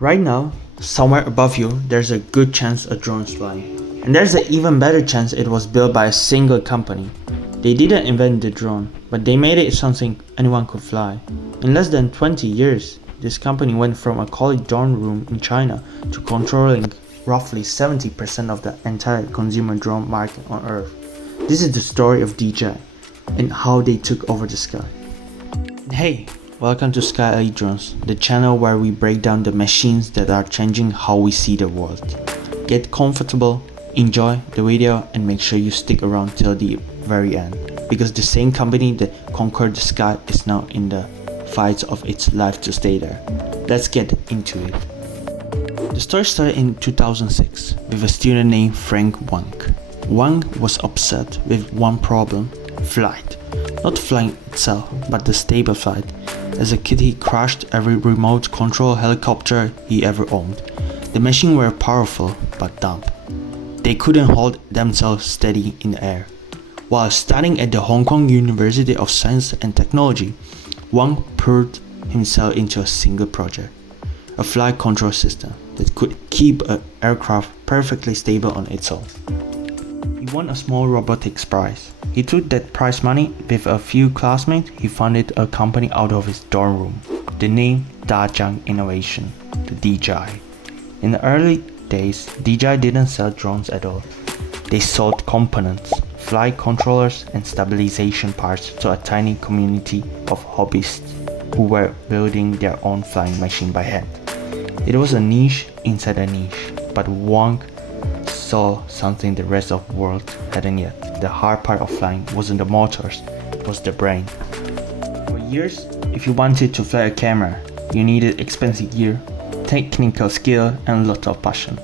Right now, somewhere above you, there's a good chance a drone's flying. And there's an even better chance it was built by a single company. They didn't invent the drone, but they made it something anyone could fly. In less than 20 years, this company went from a college dorm room in China to controlling roughly 70% of the entire consumer drone market on Earth. This is the story of DJI and how they took over the sky. Hey, welcome to SkyElite Drones, the channel where we break down the machines that are changing how we see the world. Get comfortable, enjoy the video, and make sure you stick around till the very end, because the same company that conquered the sky is now in the fight of its life to stay there. Let's get into it. The story started in 2006 with a student named Frank Wang. Wang was upset with one problem: flight. Not flying itself, but the stable flight. As a kid, he crashed every remote control helicopter he ever owned. The machines were powerful but dumb. They couldn't hold themselves steady in the air. While studying at the Hong Kong University of Science and Technology, Wang poured himself into a single project: a flight control system that could keep an aircraft perfectly stable on its own. He won a small robotics prize. He took that prize money with a few classmates. He founded a company out of his dorm room. The name DJI Innovation, the DJI. In the early days, DJI didn't sell drones at all. They sold components, flight controllers and stabilization parts to a tiny community of hobbyists who were building their own flying machine by hand. It was a niche inside a niche, but Wang saw something the rest of the world hadn't yet. The hard part of flying wasn't the motors, it was the brain. For years, if you wanted to fly a camera, you needed expensive gear, technical skill, and a lot of passion.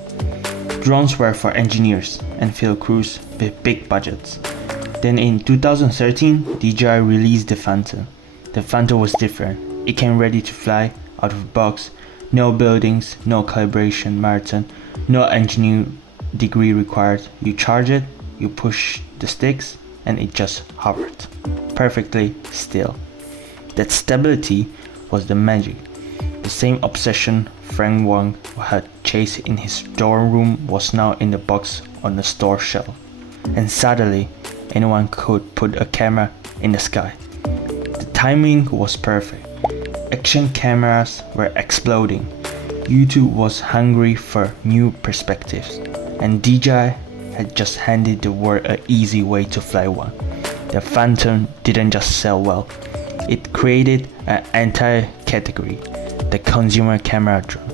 Drones were for engineers and field crews with big budgets. Then in 2013, DJI released the Phantom. The Phantom was different. It came ready to fly, out of the box, no buildings, no calibration marathon, no engineering degree required. You charge it, you push the sticks, and it just hovered, perfectly still. That stability was the magic. The same obsession Frank Wang had chased in his dorm room was now in the box on the store shelf. And suddenly, anyone could put a camera in the sky. The timing was perfect. Action cameras were exploding. YouTube was hungry for new perspectives. And DJI had just handed the world an easy way to fly one. The Phantom didn't just sell well, it created an entire category, the consumer camera drone,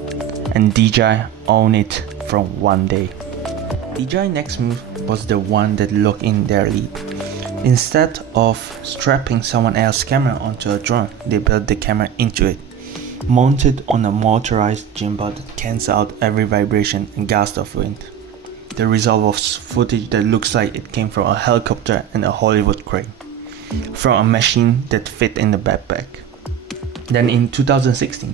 and DJI owned it from one day. DJI's next move was the one that looked in their lead. Instead of strapping someone else's camera onto a drone, they built the camera into it, mounted on a motorized gimbal that cancels out every vibration and gust of wind. The result was footage that looks like it came from a helicopter and a Hollywood crane, from a machine that fit in the backpack. Then in 2016,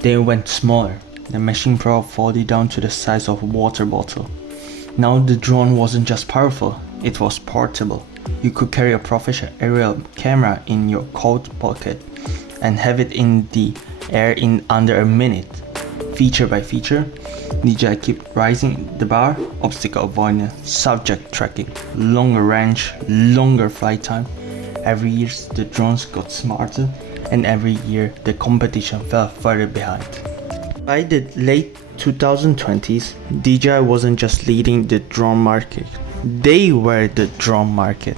they went smaller. The machine probably folded down to the size of a water bottle. Now the drone wasn't just powerful, it was portable. You could carry a professional aerial camera in your coat pocket and have it in the air in under a minute. Feature by feature, DJI kept rising the bar: obstacle avoidance, subject tracking, longer range, longer flight time. Every year the drones got smarter, and every year the competition fell further behind. By the late 2020s, DJI wasn't just leading the drone market, they were the drone market.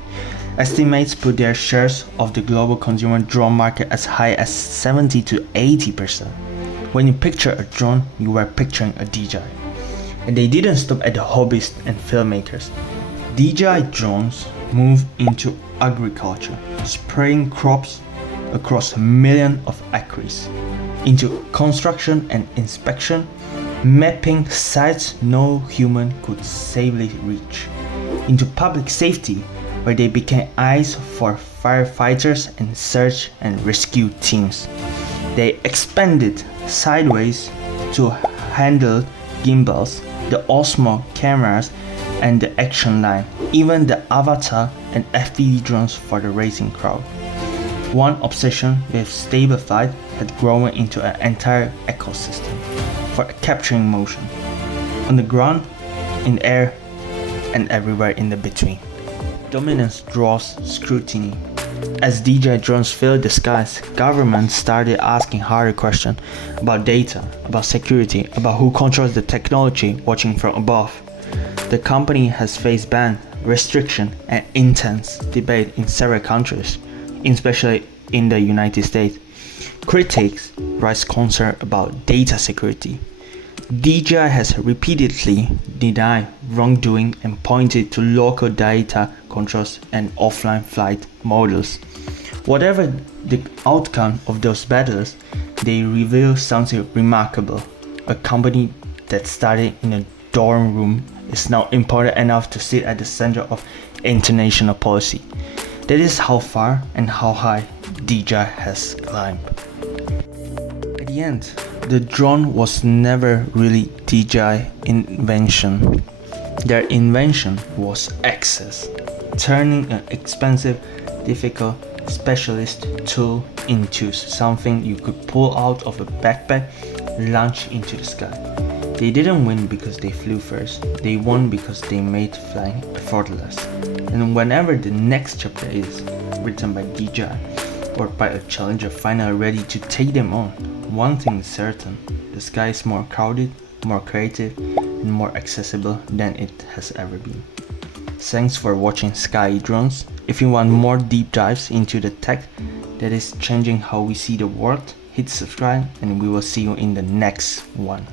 Estimates put their shares of the global consumer drone market as high as 70 to 80%. When you picture a drone, you were picturing a DJI. And they didn't stop at the hobbyists and filmmakers. DJI drones moved into agriculture, spraying crops across millions of acres, into construction and inspection, mapping sites no human could safely reach, into public safety, where they became eyes for firefighters and search and rescue teams. They expanded sideways to handle gimbals, the Osmo cameras, and the action line, even the Avatar and FPV drones for the racing crowd. One obsession with stable flight had grown into an entire ecosystem. for capturing motion, on the ground, in air, and everywhere in the between. Dominance draws scrutiny. As DJI drones filled the skies, governments started asking harder questions about data, about security, about who controls the technology watching from above. The company has faced ban, restriction, and intense debate in several countries, especially in the United States. Critics raise concern about data security. DJI has repeatedly denied wrongdoing and pointed to local data controls and offline flight models. Whatever the outcome of those battles, they reveal something remarkable. A company that started in a dorm room is now important enough to sit at the center of international policy. That is how far and how high DJI has climbed. At the end, the drone was never really DJI invention. Their invention was access, turning an expensive, difficult, specialist tool into something you could pull out of a backpack, launch into the sky. They didn't win because they flew first, they won because they made flying effortless. And whenever the next chapter is written by DJI or by a challenger finally ready to take them on, one thing is certain: the sky is more crowded, more creative, and more accessible than it has ever been. Thanks for watching Sky Drones. If you want more deep dives into the tech that is changing how we see the world, hit subscribe and we will see you in the next one.